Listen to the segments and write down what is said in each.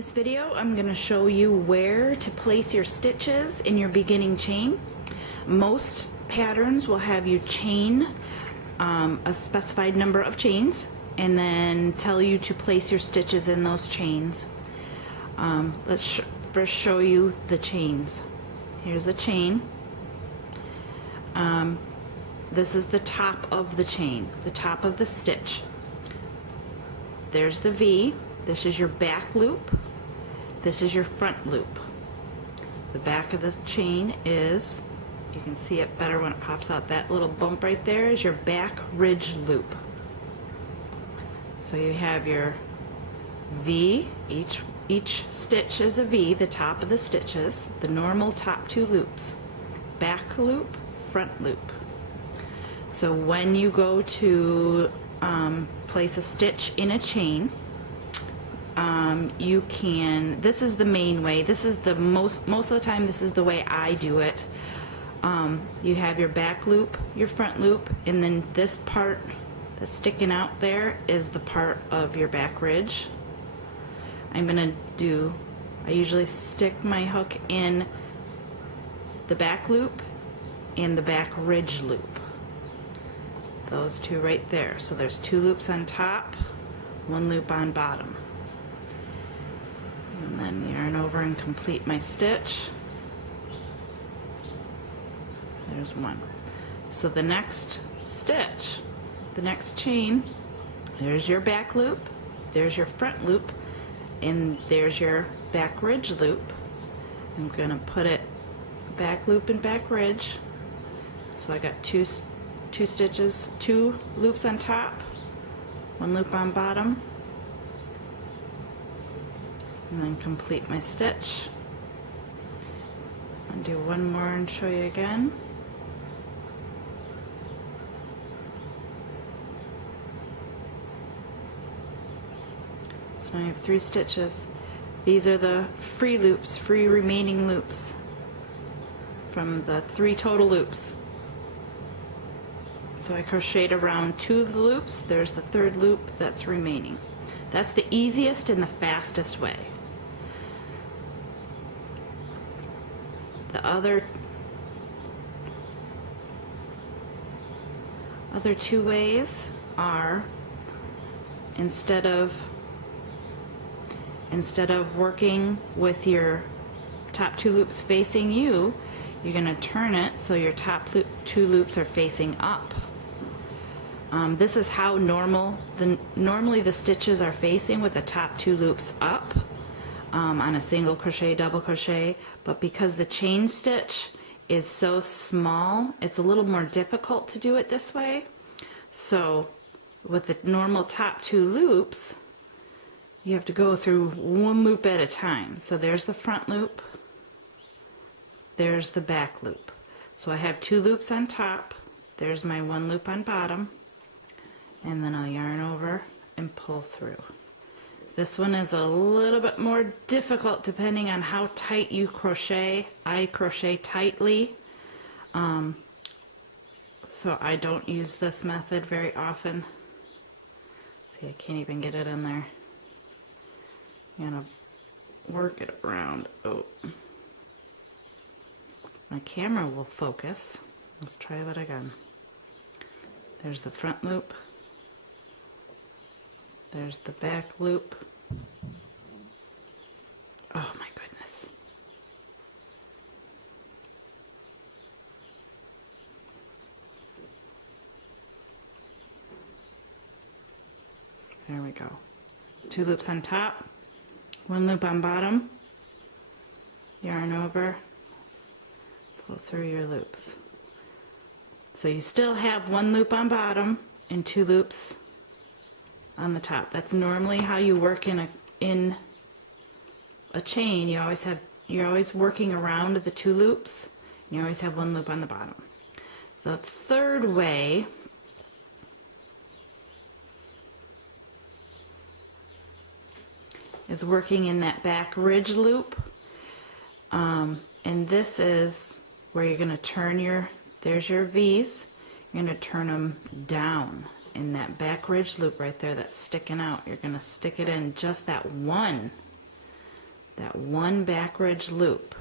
this video, I'm going to show you where to place your stitches in your beginning chain. Most patterns will have you chain a specified number of chains and then tell you to place your stitches in those chains. Let's first show you the chains. Here's a chain. This is the top of the chain, the top of the stitch. There's the V. This is your back loop. This is your front loop. The back of the chain is, you can see it better when it pops out, that little bump right there is your back ridge loop. So you have your V, each stitch is a V, the top of the stitches, the normal top two loops, back loop, front loop. So when you go to place a stitch in a chain, you can, this is the main way, this is the most of the time this is the way I do it. You have your back loop, your front loop, and then this part that's sticking out there is the part of your back ridge. I usually stick my hook in the back loop and the back ridge loop. Those two right there. So there's two loops on top, one loop on bottom. And then yarn over and complete my stitch. There's one. So the next stitch, the next chain, there's your back loop, there's your front loop, and there's your back ridge loop. I'm going to put it back loop and back ridge. So I got two stitches, two loops on top, one loop on bottom, and then complete my stitch. I'll do one more and show you again. So now I have 3 stitches. These are the free loops, free remaining loops from the 3 total loops. So I crocheted around 2 of the loops. There's the 3rd loop that's remaining. That's the easiest and the fastest way. The other 2 ways are instead of working with your top 2 loops facing you, you're going to turn it so your top 2 loops are facing up. This is how normally the stitches are facing, with the top 2 loops up on a single crochet, double crochet, but because the chain stitch is so small, it's a little more difficult to do it this way. So with the normal top 2 loops, you have to go through one loop at a time. So there's the front loop, there's the back loop. So I have 2 loops on top, there's my 1 loop on bottom, and then I'll yarn over and pull through. This one is a little bit more difficult depending on how tight you crochet. I crochet tightly, so I don't use this method very often. See, I can't even get it in there. I'm gonna work it around. Oh, my camera will focus. Let's try that again. There's the front loop. There's the back loop. Oh my goodness. There we go. 2 loops on top, 1 loop on bottom, yarn over, pull through your loops. So you still have 1 loop on bottom and 2 loops on the top. That's normally how you work in a chain. You're always working around the 2 loops. And you always have 1 loop on the bottom. The 3rd way is working in that back ridge loop, and this is where you're going to turn there's your V's. You're going to turn them down in that back ridge loop right there that's sticking out. You're going to stick it in just that one that one back ridge loop.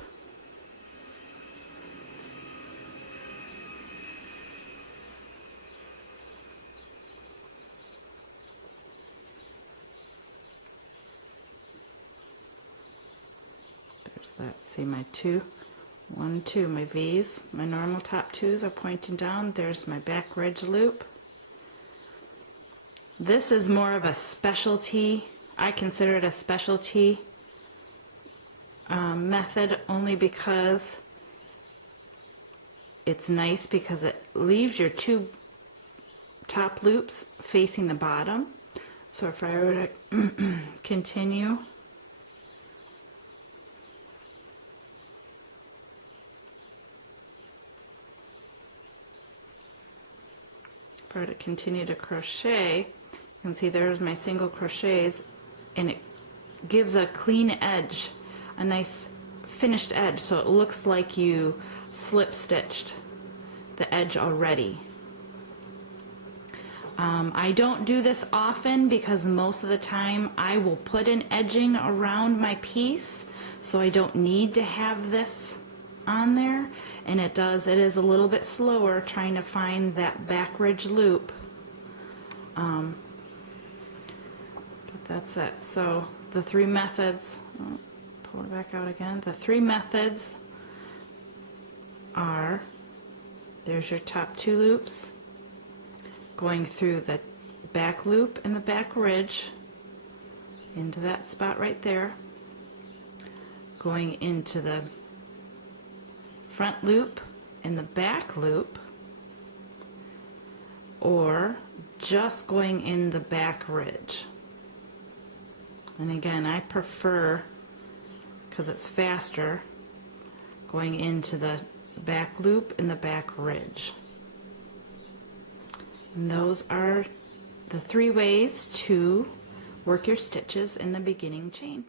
There's that, see my 2, 1, 2, my V's, my normal top 2s are pointing down. There's my back ridge loop. This is more of a specialty, I consider it a specialty method, only because it's nice because it leaves your 2 top loops facing the bottom. So if I were to continue, to crochet, you can see there's my single crochets, and it gives a clean edge, a nice finished edge, so it looks like you slip stitched the edge already. I don't do this often because most of the time I will put an edging around my piece, so I don't need to have this on there, and it is a little bit slower trying to find that back ridge loop. But that's it. So the 3 methods, pull it back out again. The 3 methods are, there's your top 2 loops, going through the back loop and the back ridge into that spot right there, going into the front loop and the back loop, or just going in the back ridge. And again, I prefer, because it's faster, going into the back loop and the back ridge. And those are the 3 ways to work your stitches in the beginning chain.